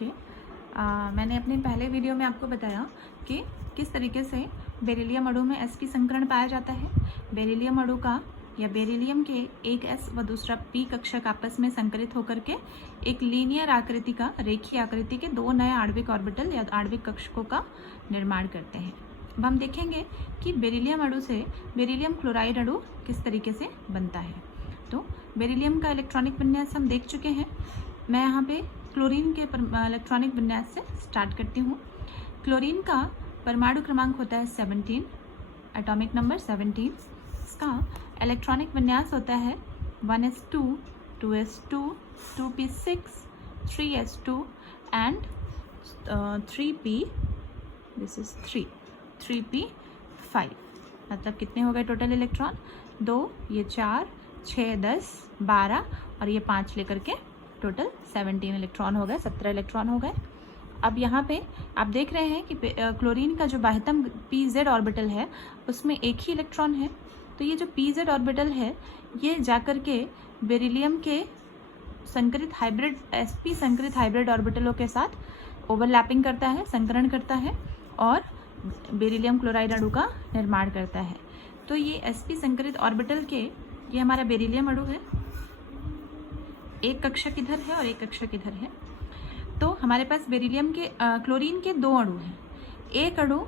Okay. मैंने अपने पहले वीडियो में आपको बताया कि किस तरीके से बेरिलियम अणु में sp संकरण पाया जाता है। बेरिलियम अणु का या बेरिलियम के एक s व दूसरा p कक्षक आपस में संकरित होकर के एक लीनियर आकृति का, रेखीय आकृति के दो नए आणविक ऑर्बिटल या आणविक कक्षकों का निर्माण करते हैं। अब हम देखेंगे कि बेरिलियम अणु से बेरिलियम क्लोराइड अणु किस तरीके से बनता है। तो बेरिलियम का इलेक्ट्रॉनिक विन्यास हम देख चुके हैं। मैं यहाँ पे क्लोरीन के इलेक्ट्रॉनिक विन्यास से स्टार्ट करती हूँ। क्लोरीन का परमाणु क्रमांक होता है 17, एटॉमिक नंबर 17। इसका इलेक्ट्रॉनिक विन्यास होता है 1s2, 2s2, 2p6, 3s2 and 3p, this is 3p5। मतलब कितने हो गए टोटल इलेक्ट्रॉन? 2, ये 4, 6, 10, 12 और ये 5 लेकर के टोटल 17 इलेक्ट्रॉन हो गए, 17 इलेक्ट्रॉन हो गए। अब यहाँ पे आप देख रहे हैं कि क्लोरीन का जो बाह्यतम pz ऑर्बिटल है उसमें एक ही इलेक्ट्रॉन है। तो ये जो pz ऑर्बिटल है ये जाकर के बेरिलियम के संकरित हाइब्रिड sp संकरित हाइब्रिड ऑर्बिटलों के साथ ओवरलैपिंग करता है, संकरण करता है और बेरिलियम क्लोराइड अणु का निर्माण करता है। तो ये sp संकरित ऑर्बिटल के, ये हमारा बेरिलियम अणु है, एक कक्षक इधर है और एक कक्षक इधर है। तो हमारे पास बेरिलियम के क्लोरीन के दो अणु हैं। एक अणु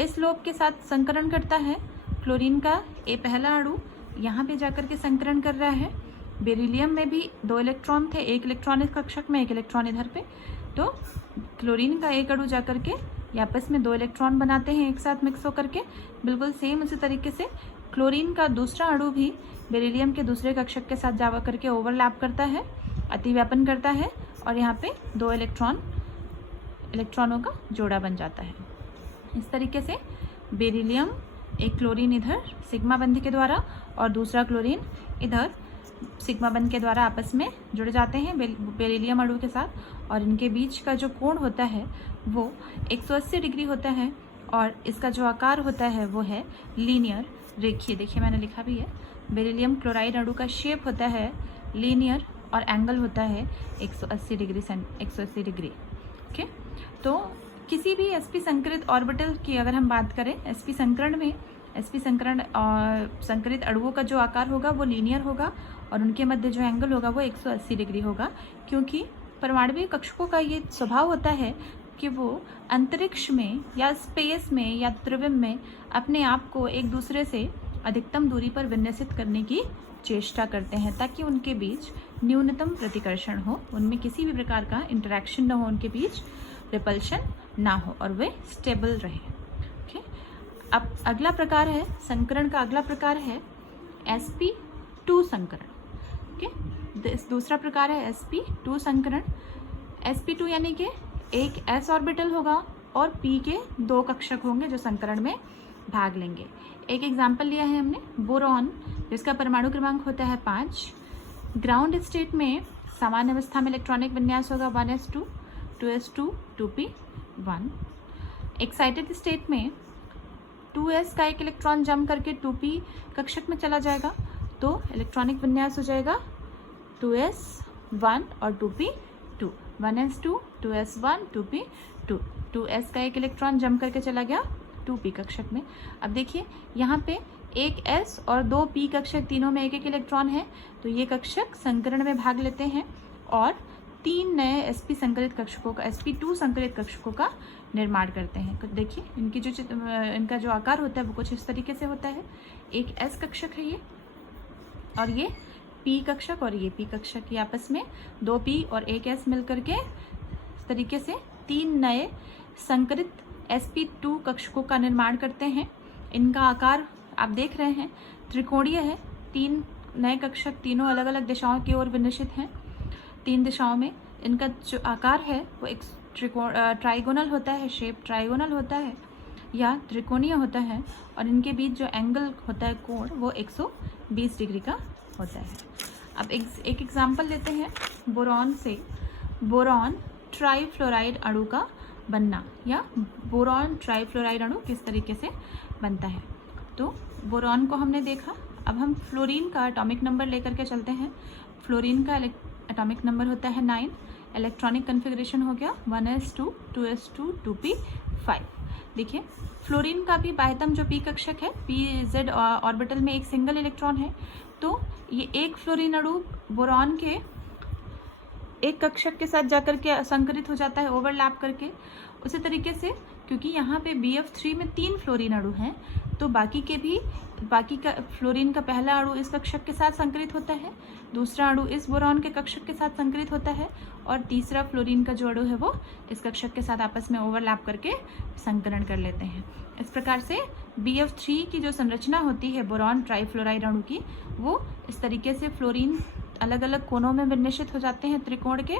इस लोब के साथ संकरण करता है। क्लोरीन का पहला अणु यहाँ पे जाकर के संकरण कर रहा है। बेरिलियम में भी 2 इलेक्ट्रॉन थे, एक इलेक्ट्रॉन इस कक्षक में, एक इलेक्ट्रॉन इधर पे। तो क्लोरीन का एक अणु जाकर के ये आपस में 2 इलेक्ट्रॉन बनाते हैं एक साथ मिक्स होकर के। बिल्कुल सेम उसी तरीके से क्लोरीन का दूसरा अणु भी बेरिलियम के दूसरे कक्षक के साथ जा करके ओवरलैप करता है, अतिव्यापन करता है और यहाँ पे 2 इलेक्ट्रॉनों का जोड़ा बन जाता है। इस तरीके से बेरिलियम, एक क्लोरीन इधर सिग्मा बंध के द्वारा और दूसरा क्लोरीन इधर सिग्मा बंध के द्वारा आपस में जुड़ जाते हैं बेरिलियम अणु के साथ। और इनके बीच का जो कोण होता है वो 180 डिग्री होता है और इसका जो आकार होता है वो है लीनियर, रेखीय। देखिए मैंने लिखा भी है, बेरिलियम क्लोराइड अणु का शेप होता है लीनियर और एंगल होता है 180 डिग्री। ओके। तो किसी भी sp संकरित ऑर्बिटल की अगर हम बात करें, sp संकरण में sp संकरण संकरित अणुओं का जो आकार होगा वो लीनियर होगा और उनके मध्य जो एंगल होगा वो 180 डिग्री होगा। क्योंकि परमाणुविक कक्षकों का ये स्वभाव होता है कि वो अंतरिक्ष में या स्पेस में या त्रिविम में अपने आप को एक दूसरे से अधिकतम दूरी पर विन्यसित करने की चेष्टा करते हैं ताकि उनके बीच न्यूनतम प्रतिकर्षण हो, उनमें किसी भी प्रकार का इंटरेक्शन न हो, उनके बीच रिपल्शन ना हो और वे स्टेबल रहे। ओके। अब अगला प्रकार है संकरण का, अगला प्रकार है sp2 संकरण। ओके। दूसरा प्रकार है sp2 संकरण। sp2 यानी कि एक s ऑर्बिटल होगा और p के 2 कक्षक होंगे जो संकरण में भाग लेंगे। एक एग्जाम्पल लिया है हमने बोरॉन, जिसका परमाणु क्रमांक होता है 5। ग्राउंड स्टेट में सामान्य अवस्था में इलेक्ट्रॉनिक विन्यास होगा 1s2, 2s2, 2p1। Excited state में 2s का एक इलेक्ट्रॉन जम करके 2p कक्षक में चला जाएगा तो इलेक्ट्रॉनिक विन्यास हो जाएगा 2s1 और 2p2। 1s2, 2s1, 2p2। 2s का एक इलेक्ट्रॉन जम करके चला गया 2p कक्षक में। अब देखिए यहाँ पे एक s और 2 p कक्षक, तीनों में एक एक इलेक्ट्रॉन है। तो ये कक्षक संकरण में भाग लेते हैं और 3 नए sp संकरित कक्षकों का, sp2 संकरित कक्षकों का निर्माण करते हैं। तो देखिए इनका जो आकार होता है वो कुछ इस तरीके से होता है। एक s कक्षक है ये और ये p कक्षक और ये p कक्षक, ये आपस में 2 p और एक s मिलकर के इस तरीके से 3 नए संकरित sp2 कक्षकों का निर्माण करते हैं। इनका आकार आप देख रहे हैं त्रिकोणीय है। 3 नए कक्षक तीनों अलग अलग दिशाओं की ओर विन्यासित हैं। 3 दिशाओं में इनका जो आकार है वो एक ट्राइगोनल होता है, शेप ट्राइगोनल होता है या त्रिकोणीय होता है और इनके बीच जो एंगल होता है, कोण, वो 120 डिग्री का होता है। अब एक एग्जाम्पल लेते हैं बोरॉन से। बोरॉन ट्राइफ्लोराइड अणु का बनना या बोरॉन ट्राइफ्लोराइड अणु किस तरीके से बनता है। तो बोरॉन को हमने देखा। अब हम फ्लोरीन का एटॉमिक नंबर लेकर के चलते हैं। फ्लोरीन का एटॉमिक नंबर होता है 9। इलेक्ट्रॉनिक कन्फिग्रेशन हो गया 1s2 2s2 2p5। देखिए फ्लोरीन का भी बाह्यतम जो p कक्षक है pz ऑर्बिटल में एक सिंगल इलेक्ट्रॉन है, तो ये एक फ्लोरीन अणु बोरॉन के एक कक्षक के साथ जाकर के संकरित हो जाता है ओवरलैप करके। उसी तरीके से क्योंकि यहाँ पे BF3 में 3 फ्लोरीन अणु हैं, तो बाकी का फ्लोरीन का पहला अणु इस कक्षक के साथ संकरित होता है, दूसरा अणु इस बोरॉन के कक्षक के साथ संकरित होता है, और तीसरा फ्लोरीन का जो अणु है वो इस कक्षक के साथ आपस में ओवरलैप करके संकरण कर लेते हैं। इस प्रकार से BF3 की जो संरचना होती है बोरॉन ट्राइफ्लोराइड अणु की, वो इस तरीके से फ्लोरीन अलग अलग कोणों में विन्यासित हो जाते हैं, त्रिकोण के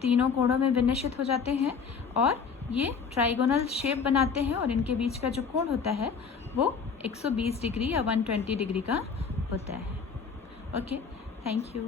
तीनों कोणों में विन्यासित हो जाते हैं और ये ट्राइगोनल शेप बनाते हैं, और इनके बीच का जो कोण होता है वो 120 डिग्री या 120 डिग्री का होता है। Okay, thank you.